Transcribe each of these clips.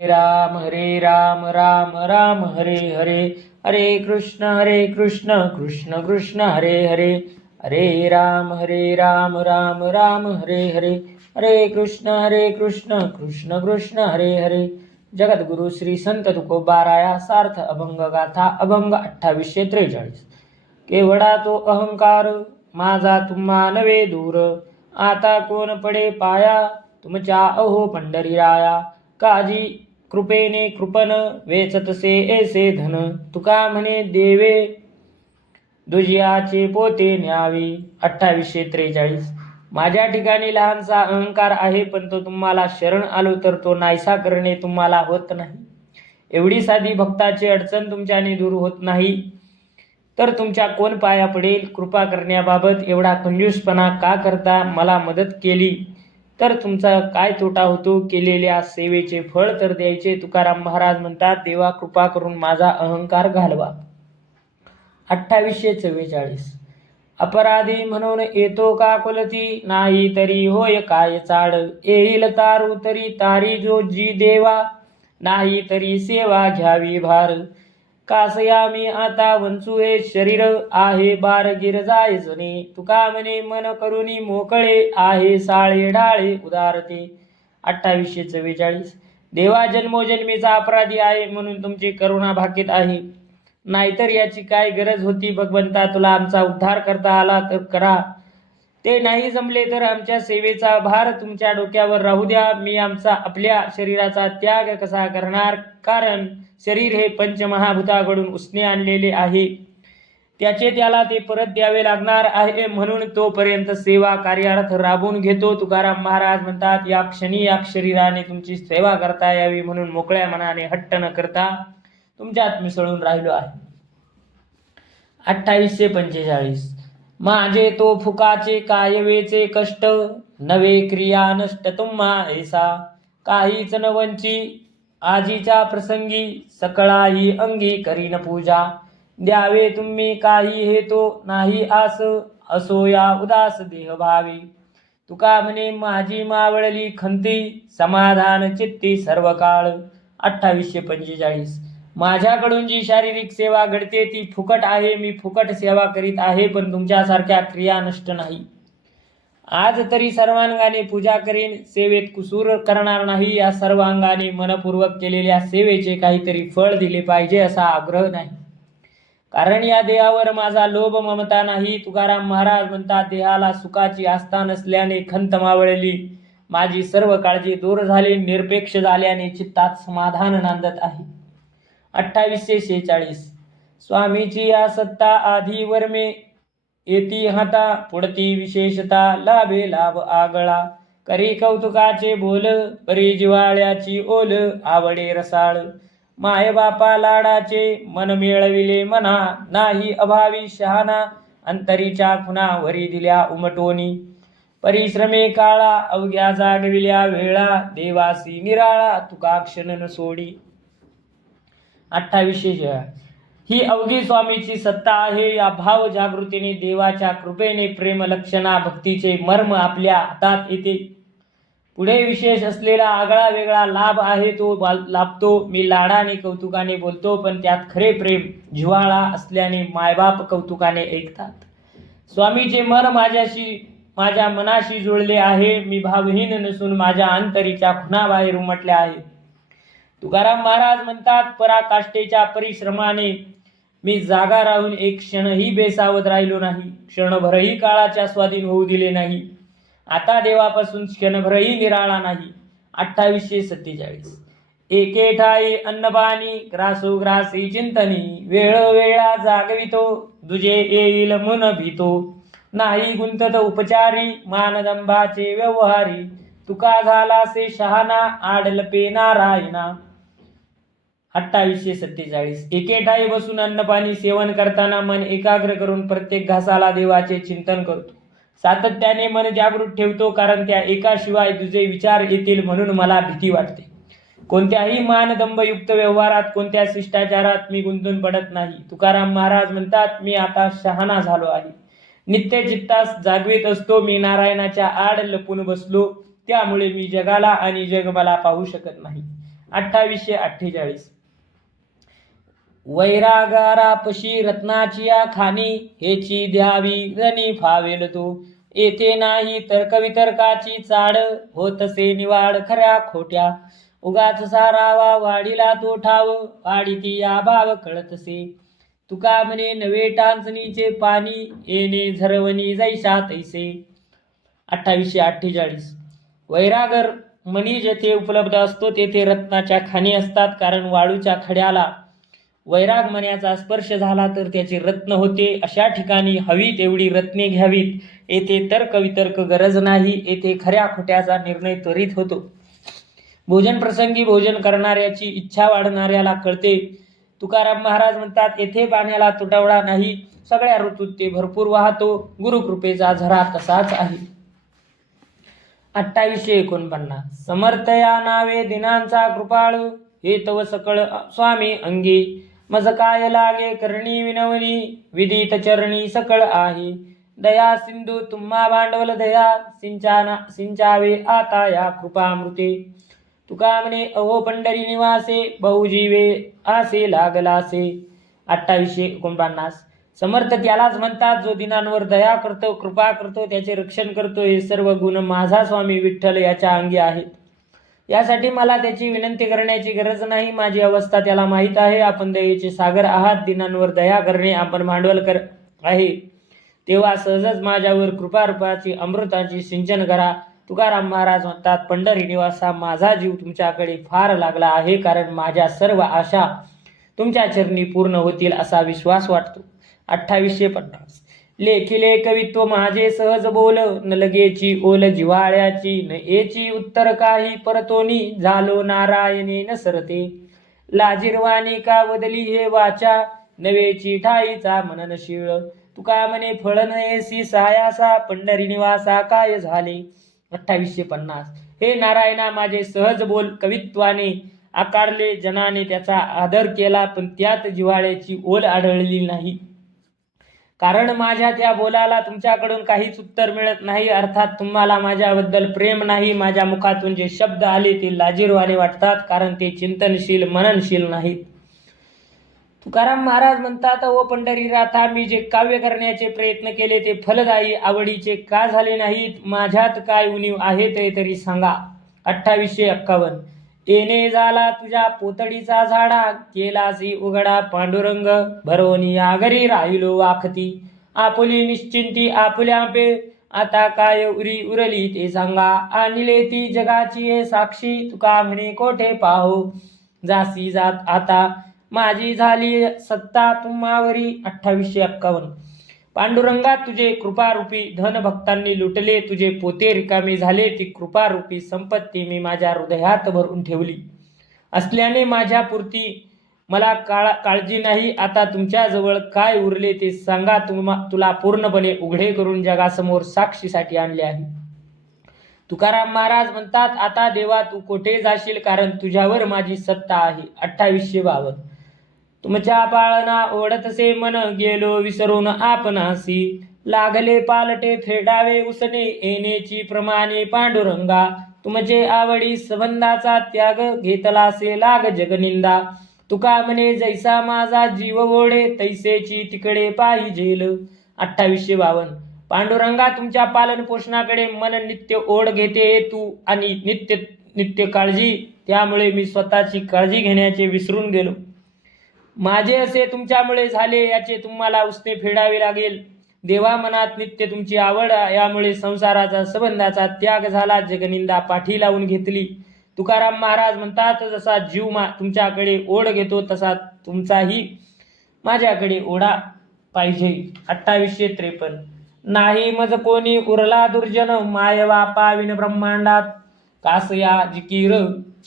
हरे राम राम राम हरे हरे, हरे कृष्ण कृष्ण कृष्ण हरे हरे, हरे राम राम राम हरे हरे, हरे कृष्ण कृष्ण कृष्ण हरे हरे. जगद्गुरु श्री संत तुकोबाराया सार्थ अभंग गाथा अभंग 2843. केवढा तो अहंकार माझा तुम्हा नवे दूर, आता कोण पडे पाया तुमच्या अहो पंढरीराया. काजी कृपेने कृपन वेचतसे ऐसे धन, तुका म्हणे देवे दुजियाचे पोते न्यावे. 2843. माझ्या ठिकाणी लहानसा अहंकार आहे, पण तो तुम्हाला शरण आलो तर तो नाहीसा करणे तुम्हाला होत नाही. एवढी साधी भक्ताची अडचण तुमच्याने दूर होत नाही तर तुमच्या कोण पाया पडेल. कृपा करण्याबाबत एवढा कंजूसपणा का करता. मला मदत केली तर तुमचा काय तोटा होतो. केलेल्या सेवेचे फळ तर द्यायचे. तुकाराम महाराज म्हणतात, देवा कृपा करून माझा अहंकार घालवा. 2844. अपराधी म्हणून येतो का कुलती, नाही तरी होय काय चाड. येईल तारू तरी तारी जो जी देवा, नाही तरी सेवा घ्यावी भार. कासया मी आता वंचू हे शरीर, आहे बार गिरजायजने. तुका म्हणे मन करुनी मोकळे, आहे साळे ढाळे उदारते. 2844. देवा जन्मोजन्मीचा अपराधी आहे म्हणून तुमची करुणा भाकीत आहे, नाहीतर याची काय गरज होती. भगवंता तुला आमचा उद्धार करता आला तर करा, ते नाही जमले तर आमच्या सेवेचा भार तुमच्या डोक्यावर राहू द्या. मी आमचा आपल्या शरीराचा त्याग कसा करणार, कारण शरीर हे पंचमहाभूताकडून उसने आणलेले आहे, त्याचे त्याला ते परत द्यावे लागणार आहे. म्हणून तोपर्यंत सेवा कार्यार्थ राबवून घेतो. तुकाराम महाराज म्हणतात, या क्षणी या शरीराने तुमची सेवा करता यावी म्हणून मोकळ्या मनाने हट्ट न करता तुमच्यात मिसळून राहिलो आहे. 2845. माझे तो फुकाचे कायवेचे कष्ट, नवे क्रिया नष्ट तुम्हा ऐसा. काहीच न वंची आजीच्या प्रसंगी, सकळाही अंगी करीन पूजा. द्यावे तुम्ही काही हे तो नाही आस, असो या उदास देह भावी. तुका म्हणे माझी मावळली खंती, समाधान चित्ती सर्व काळ. 2845. माझ्याकडून जी शारीरिक सेवा घडते ती फुकट आहे. मी फुकट सेवा करीत आहे, पण तुमच्यासारख्या क्रिया नष्ट नाही. आज तरी सर्वांगाने पूजा करीन, सेवेत कुसूर करणार नाही. या सर्वांगाने मनपूर्वक केलेल्या सेवेचे काहीतरी फळ दिले पाहिजे असा आग्रह नाही, कारण या देहावर माझा लोभ ममता नाही. तुकाराम महाराज म्हणतात, देहाला सुखाची आस्था नसल्याने खंत मावळली, माझी सर्व काळजी दूर झाली. निरपेक्ष झाल्याने चित्तात समाधान नांदत आहे. 2846. स्वामीची या सत्ता आधी वर्मे, येती हाता पुढती विशेषता. लाभे लाभ आगळा, करी कौतुकाचे बोल. परी जिवाळ्याची ओल, आवडे रसाळ. माय बापा लाडाचे, मन मिळविले मना. नाही अभावी शहाणा, अंतरीच्या खुना वरी दिल्या उमटोनी. परिश्रमे काळा, अवघ्या जागविल्या वेळा. देवासी निराळा, तुका क्षण न सोडी. 2846. ही अवघी स्वामीची सत्ता आहे. या भाव जागृतीने देवाच्या कृपेने प्रेम लक्षणा भक्तीचे मर्म आपल्या हातात येते. पुढे विशेष असलेला आगळा वेगळा लाभ आहे तो लाभतो. मी लाडाने कौतुकाने बोलतो, पण त्यात खरे प्रेम जिव्हाळा असल्याने मायबाप कौतुकाने ऐकतात. स्वामीचे मन माझ्या मनाशी जुळले आहे. मी भावहीन नसून माझ्या अंतरीच्या खुणाबाहेर उमटले आहे. तुकाराम महाराज म्हणतात, पराकाष्ठेच्या परिश्रमाने मी जागा राहून एक क्षणही बेसावत राहिलो नाही, क्षणभरही काळाच्या स्वाधीन होऊ दिले नाही. आता देवापासून क्षणभरही निराळा नाही. 2847. एके ठाई अन्नपाणी, ग्रासोग्रासी चिंतनी. वेळोवेळा जागवितो, दुजे येईल मन भीतो. नाही गुंतत उपचारी, मानदंबाचे व्यवहारी. तुका झालासे शहाणा, आडलपे नारायणा. 2847. एके ठाई बसून अन्नपाणी सेवन करताना मन एकाग्र करून प्रत्येक घासाला देवाचे चिंतन करतो. सातत्याने मन जागृत ठेवतो, कारण त्या एकाशिवाय दुजे विचार येतील म्हणून मला भीती वाटते. कोणत्याही मानदंबयुक्त व्यवहारात, कोणत्या शिष्टाचारात मी गुंतून पडत नाही. तुकाराम महाराज म्हणतात, मी आता शहाणा झालो आहे. नित्य चित्तास जागवित असतो. मी नारायणाच्या आड लपून बसलो, त्यामुळे मी जगाला आणि जग मला पाहू शकत नाही. 2848 वैरागारापशी रत्नाची या खाणी हेची द्यावी रणी फावेल तू येथे नाही तर्क वितर्काची चाड होतसे निवाड खऱ्या खोट्या उगाच सारावा वाढीला तो ठाव वाढीती या भाव कळतसे तुका म्हणे नवे टांचणीचे पाणी येणे झरवणी जैसा तैसे 2848 वैरागर मणी जेथे उपलब्ध असतो तेथे रत्नाच्या खाणी असतात, कारण वाळूच्या खड्याला वैराग मण्याचा स्पर्श झाला तर त्याचे रत्न होते. अशा ठिकाणी हवी तेवढी रत्ने घ्यावीत. येथे तर्क वितर्क गरज नाही, येथे खऱ्या खोट्याचा निर्णय त्वरित होतो. भोजन प्रसंगी भोजन करणाऱ्याची इच्छा वाढणाऱ्याला कळते. तुकाराम महाराज म्हणतात, येथे पाण्याला तुटवडा नाही, सगळ्या ऋतूत ते भरपूर वाहतो. गुरुकृपेचा झरा तसाच आहे. 2849 समर्थया नावे दिनांचा कृपाळ हे तव सकळ स्वामी अंगी मज काय लागे करणी विनवणी विदित चरणी सकळ आहे. दया सिंधू तुम्हा भांडवल दया सिंचावे आता या कृपामृते. तुका म्हणे अहो पंढरी निवासे बहुजीवे आसे लागलासे. 2849 समर्थ त्यालाच म्हणतात जो दिनांवर दया करतो, कृपा करतो, त्याचे रक्षण करतो. हे सर्व गुण माझा स्वामी विठ्ठल याच्या अंगी आहेत. यासाठी मला त्याची विनंती करण्याची गरज नाही. माझी अवस्था त्याला माहीत आहे. आपण दयेचे सागर आहात. दिनांवर दया करणे आपण भांडवल आहे, तेव्हा सहजच माझ्यावर कृपारूपाची अमृताची सिंचन करा. तुकाराम महाराज म्हणतात, पंढरी निवासा माझा जीव तुमच्याकडे फार लागला आहे, कारण माझ्या सर्व आशा तुमच्या चरणी पूर्ण होतील असा विश्वास वाटतो. 2850 लेखिले कवित्व माझे सहज बोल न लगेची ओल जिव्हाळ्याची न येची उत्तर काही परतोनी झालो नारायणे न सरते. लाजिरवाणी का वदली हे वाचा नवेची ठाईचा मननशीळ. तुका म्हणे फळ नयेसी सायासा पंढरी निवासा काय झाले. 2850 हे नारायणा माझे सहज बोल कवित्वाने आकारले, जनाने त्याचा आदर केला, पण त्यात जिव्हाळ्याची ओल आढळली नाही. कारण माझ्या त्या बोलाला तुमच्याकडून काहीच उत्तर मिळत नाही. अर्थात तुम्हाला माझ्याबद्दल प्रेम नाही. माझ्या मुखातून जे शब्द आले ते लाजीरवाणे वाटतात, कारण ते चिंतनशील मननशील नाहीत. तुकाराम महाराज म्हणतात, व पंढरी राथा मी जे काव्य करण्याचे प्रयत्न केले ते फलदायी आवडीचे का झाले नाहीत. माझ्यात काय उणीव आहे ते तरी सांगा. 2851 येणे झाला तुझ्या पोतडीचा झाडा केलासी उघडा पांडुरंग भरवणी या घरी राहिलो वाखती. आपुली निश्चिंती आपुल्यापे आता काय उरली ते सांगा. आणले ती जगाची हे साक्षी तुका म्हणे कोठे पाहो जासी जात आता माझी झाली सत्ता तुम्हावरी. 2851 पांडुरंगा तुझे कृपारूपी धन भक्तांनी लुटले, तुझे पोते रिकामे झाले. ती कृपारूपी संपत्ती मी माझ्या हृदयात भरून ठेवली असल्याने माझ्या पुरती मला काळजी नाही. आता तुमच्याजवळ काय उरले ते सांगा. तुला पूर्णपणे उघडे करून जगासमोर साक्षीसाठी आणले आहे. तुकाराम महाराज म्हणतात, आता देवा तू कोठे जाशील, कारण तुझ्यावर माझी सत्ता आहे. 2852 तुमच्या पाळणा ओढतसे मन गेलो विसरून आपणासी. लागले पालटे फेडावे उसने येण्याची प्रमाणे पांडुरंगा. तुमचे आवडी संबंधाचा त्याग घेतलासे लाग जगनिंदा. तुका म्हणे जैसा माझा जीव ओढे तैसेची तिकडे पाहिजेल. 2852 पांडुरंगा तुमच्या पालन पोषणाकडे मन नित्य ओढ घेते तू आणि नित्य काळजी. त्यामुळे मी स्वतःची काळजी घेण्याचे विसरून गेलो. माझे असे तुमच्यामुळे झाले याचे तुम्हाला उसने फेडावे लागेल. देवा मनात नित्य तुमची आवड, यामुळे संसाराचा संबंधाचा त्याग झाला. जगनिंदा पाठी लावून घेतली. तुकाराम महाराज म्हणतात, जसा जीव तुमच्याकडे ओढ घेतो तसा तुमचाही माझ्याकडे ओढा पाहिजे. 2853 नाही मज कोणी उरला दुर्जन मायवा पाविन ब्रह्मांडात. कासया जिकीर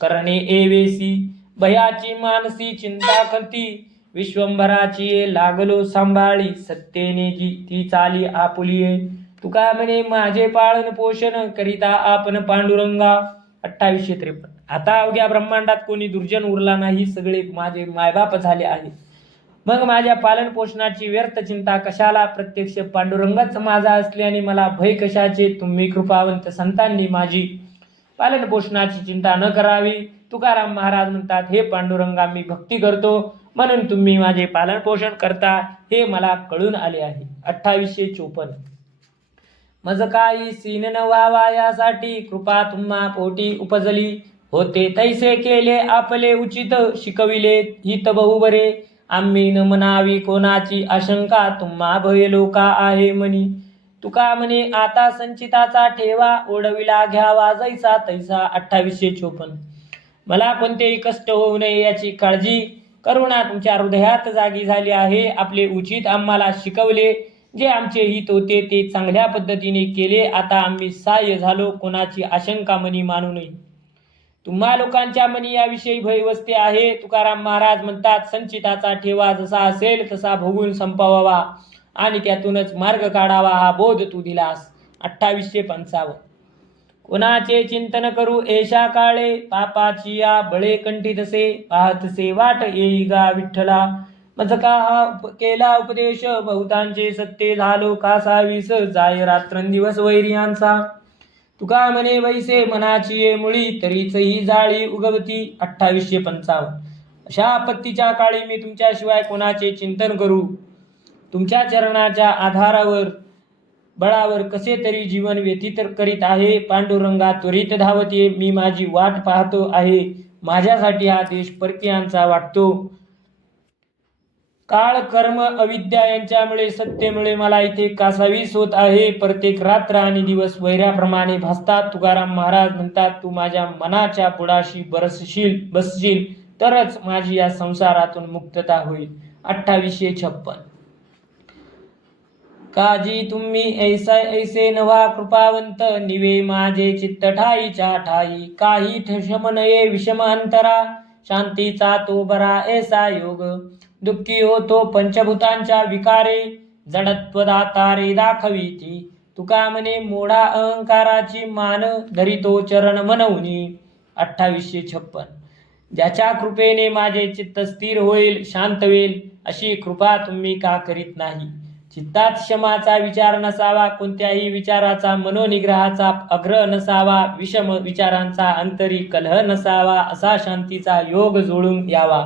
करणे एवेसी भयाची मानसी चिंता करती. विश्वंभराची लागलो सांभाळी सत्तेने जी ती चाली आपुलिये. तुका म्हणे माझे पालन पोषण करिता आपण पांडुरंगा. 2853 आता अवघ्या ब्रह्मांडात कोणी दुर्जन उरला नाही, सगळे माझे मायबाप झाले आहेत. मग माझ्या पालन पोषणाची व्यर्थ चिंता कशाला. प्रत्यक्ष पांडुरंगच माझा असल्याने मला भय कशाचे. तुम्ही कृपावंत संतांनी माझी पालन पोषणाची चिंता न करावी. तुकाराम महाराज म्हणतात, हे पांडुरंगा, मी भक्ती करतो म्हणून तुम्ही माझे पालन पोषण करता हे मला कळून आले आहे. 2854. मज काही सीन न व्हावा यासाठी कृपा तुम्हा पोटी उपजली. होते तैसे केले आपले उचित, शिकविले हित बहुबरे. आम्ही न म्हणावी कोणाची आशंका, तुम्हा भय लोका आहे म्हणी. तुका म्हणे आता संचिताचा ठेवा, ओढविला घ्यावा जैसा तैसा. 2854. मला कोणतेही कष्ट होऊ नये याची काळजी करुणा तुमच्या हृदयात जागी झाली आहे. आपले उचित आम्हाला शिकवले, जे आमचे हित होते ते चांगल्या पद्धतीने केले. आता आम्ही सहाय्य झालो, कोणाची आशंका मनी मानू नये. तुम्हा लोकांच्या मनी याविषयी भय बसते आहे. तुकाराम महाराज म्हणतात, संचिताचा ठेवा जसा असेल तसा भोगून संपवावा आणि त्यातूनच मार्ग काढावा हा बोध तू दिलास. 2855. कोणाचे चिंतन करू एशा काळे, पापाची या बळे कंठितसे. पाहतसे वाट येई गा विठ्ठला, मज का हा केला उपदेश. बहुतांचे सत्य झालो कासावीस, जाय रात्रंदिवस वैरियांचा. तुका म्हणे वैसे मनाची ये मुळी, तरीच ही जाळी उगवती. 2855. अशा आपत्तीच्या काळी मी तुमच्याशिवाय कोणाचे चिंतन करू. तुमच्या चरणाच्या आधारावर बळावर कसे तरी जीवन व्यतीत करीत आहे. पांडुरंगा त्वरित धावत ये, मी माझी वाट पाहतो आहे. माझ्यासाठी हा देश परकीयांचा वाटतो. काळ, कर्म, अविद्या यांच्यामुळे, सत्तेमुळे मला इथे कासावीस होत आहे. प्रत्येक रात्र आणि दिवस वैऱ्याप्रमाणे भासतात. तुकाराम महाराज म्हणतात, तू माझ्या मनाच्या बुडाशी बसशील तरच माझी या संसारातून मुक्तता होईल. 2856. काजी तुम्ही ऐसे नवा कृपावंत, निवे माझे चित्त ठाईच्या ठाई. काही ठशम नये विषम अंतरा, शांतीचा तो बरा ऐसा योग. दुःखी होतो पंचभूतांच्या विकारे, जडत्व दातारे दाखविती. तुका म्हणे मोडा अहंकाराची मान, धरितो चरण मनवनी. 2856. ज्याच्या कृपेने माझे चित्त स्थिर होईल, शांत होईल, अशी कृपा तुम्ही का करीत नाही. चित्तात क्षमाचा विचार नसावा, कोणत्याही विचाराचा मनोनिग्रहाचा आग्रह नसावा, विषम विचारांचा अंतरी कलह नसावा, असा शांतीचा योग जुळून यावा.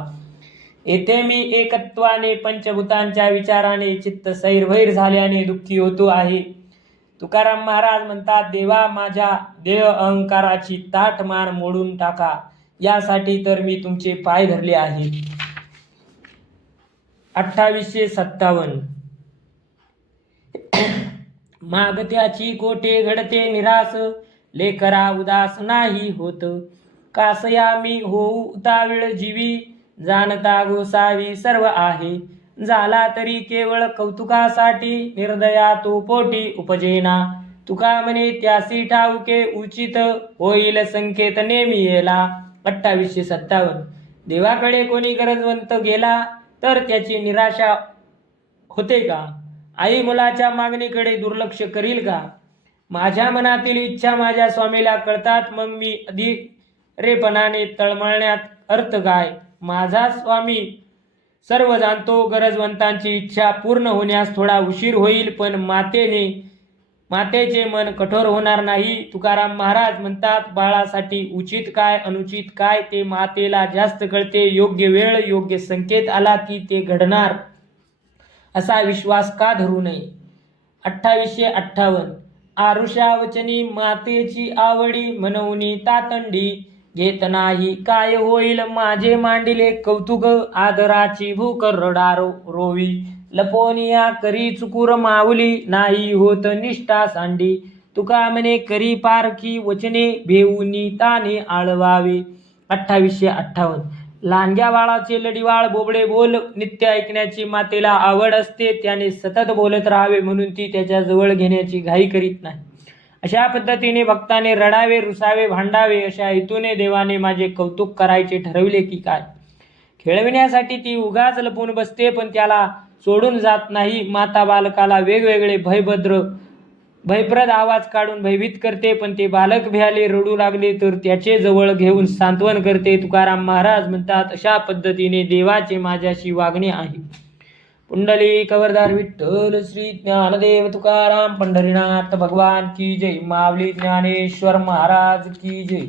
येथे मी एकत्वाने पंचभूतांच्या विचाराने चित्त सैरभैर झाल्याने दुःखी होतो आहे. तुकाराम महाराज म्हणतात, देवा माझ्या देह अहंकाराची ताठमान मोडून टाका, यासाठी तर मी तुमचे पाय धरले आहे. 2857. मागत्याची कोठे घडते निरास, लेकरा उदास नाही होत. कासया मी होऊ उतावीळ जीवी, जाणता गोसावी सर्व आहे. झाला तरी केवळ कौतुकासाठी, निर्दया तो पोटी उपजेना. तुका म्हणे त्यासी ठाऊके उचित, होईल संकेत नेमी येला. 2857. देवाकडे कोणी गरजवंत गेला तर त्याची निराशा होते का? आई मुलाच्या मागणीकडे दुर्लक्ष करील का? माझ्या मनातील इच्छा माझ्या स्वामीला कळतात, मग मी अधिरेपणाने तळमळण्यात अर्थ काय? माझा स्वामी सर्व जाणतो. गरजवंतांची इच्छा पूर्ण होण्यास थोडा उशीर होईल, पण मातेचे मन कठोर होणार नाही. तुकाराम महाराज म्हणतात, बाळासाठी उचित काय अनुचित काय ते मातेला जास्त कळते. योग्य वेळ योग्य संकेत आला की ते घडणार, असा विश्वास का धरू नये. 2858. आरुषा वचनी मातेची आवडी, मनवनी तातंडी घेत नाही. काय होईल माझे मांडिले कौतुक, आदराची भूक रडारो रोवी. लपोनिया करी चुकूर माऊली, नाही होत निष्ठा सांडी. तुका म्हणे करी पारखी वचने, भेऊनी ताने आळवावे. 2858. लहानग्या बाळाचे लढीवाळ बोबडे बोल नित्य ऐकण्याची मातेला आवड असते. त्याने सतत बोलत राहावे म्हणून ती त्याच्या जवळ घेण्याची घाई करीत नाही. अशा पद्धतीने भक्ताने रडावे, रुसावे, भांडावे, अशा हेतूने देवाने माझे कौतुक करायचे ठरवले की काय? खेळविण्यासाठी ती उगाच लपून बसते, पण त्याला सोडून जात नाही. माता बालकाला वेगवेगळे भयप्रद आवाज काढून भयभीत करते, पण ते बालक भ्याले रडू लागले तर त्याचे जवळ घेऊन सांत्वन करते. तुकाराम महाराज म्हणतात, अशा पद्धतीने देवाचे माझ्याशी वागणे आहे. पुंडलिक वरदार विठ्ठल श्री ज्ञानदेव तुकाराम पंढरीनाथ भगवान की जय. माऊली ज्ञानेश्वर महाराज की जय.